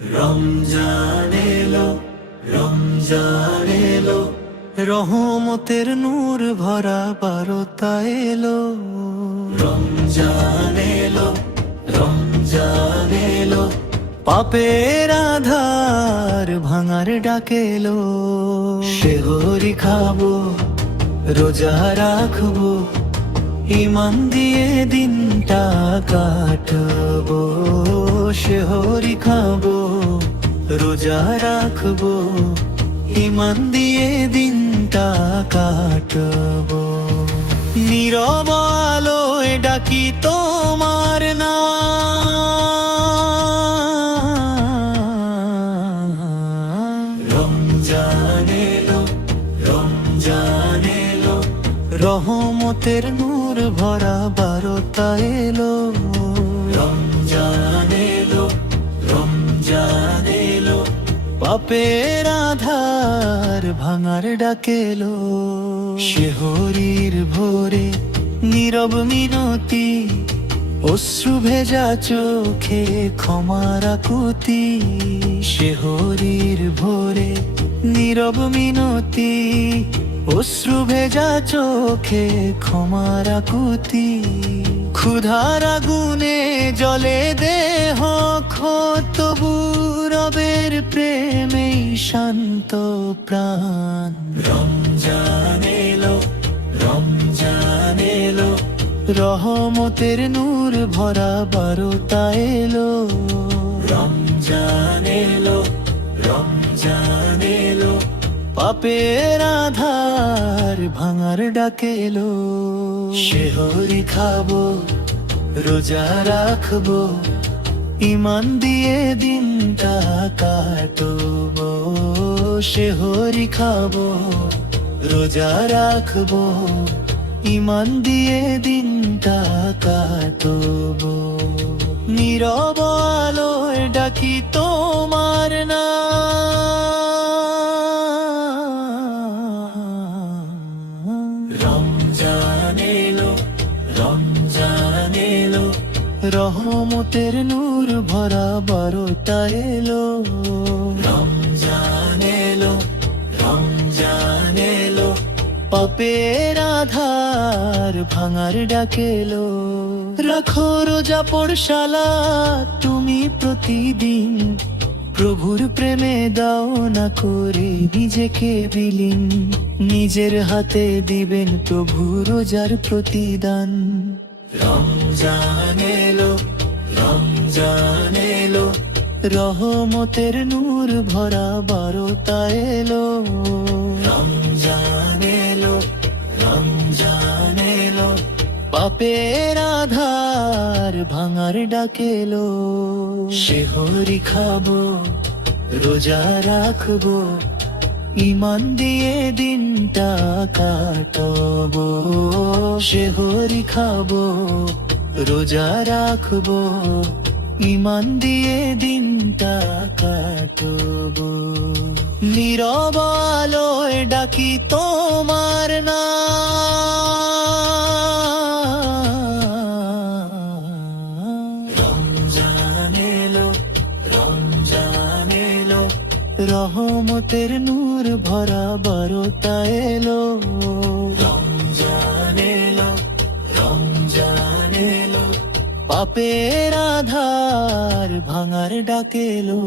রমজান এলো, রমজান এলো, রহমতের নূর ভরা বারতা এলো। রমজান এলো, রমজান এলো, পাপের আধার ভাঙার ডাকেলো। সেহরি খাবো, রোজা রাখবো, ইমান দিয়ে দিনটা কাটবো। সেহরি খাবো, রোজা রাখবো, ইমান দিয়ে দিনটা কাটবো। নীরব আলোয় ডাকি তোমার নাম। রমজান এলো, রমজান এলো, রহমতের নূর ভরা বারতা এলো। রমজান এলো, রমজান এলো, পাপের আধার ভাঙার ডাকেলো। সেহরির ভোরে নীরব মিনতি, অশ্রু ভেজা চোখে ক্ষমার আকুতি। সেহরির ভোরে নীরব মিনতি, অশ্রু ভেজা চোখে ক্ষমার আকুতি। ক্ষুধার আগুনে জলে দেহ তবু রবের প্রেমেই শান্ত প্রাণ। রমজান এলো, রমজান এলো, রহমতের নূর ভরা বারতা এলো। রমজান এলো, রমজান এলো, পাপের আধার ভাঙার ডাকেলো। সেহরি খাবো, রোজা রাখবো, ইমান দিয়ে দিনটা কাটবো। সেহরি খাবো, রোজা রাখবো, ইমান দিয়ে দিনটা কাটবো। নীরব আলোয় ডাকি তোমার নাম। রমজান এলো, রমজান এলো, রহমতের নূর ভরা বারতা এলো। রমজান এলো, রমজান এলো, পাপের আধার ভাঙার ডাকেলো। রাখো রোজা পড়শালা তুমি প্রতিদিন, প্রভুর প্রেমে দাও না করে নিজেকে বিলীন। নিজের হাতে দিবেন প্রভু রোজার প্রতিদান। রমজান এলো, রমজান এলো, রহমতের নূর ভরা বারতা এলো। রমজান এলো, রমজান এলো, পাপের আধার ভাঙার ডাকেলো। সেহরি খাবো, রোজা রাখবো, ইমান দিয়ে দিনটা কাটবো। সেহরি খাবো, রোজা রাখবো, ইমান দিয়ে দিনটা কাটবো। নীরব আলোয় ডাকি তোমার নাম। রমজান এলো, রমজান এলো, রহমতের নূর ভরা বারতা এলো। রমজান এলো, রমজান এলো, পাপের আধার ভাঙার ডাকেলো।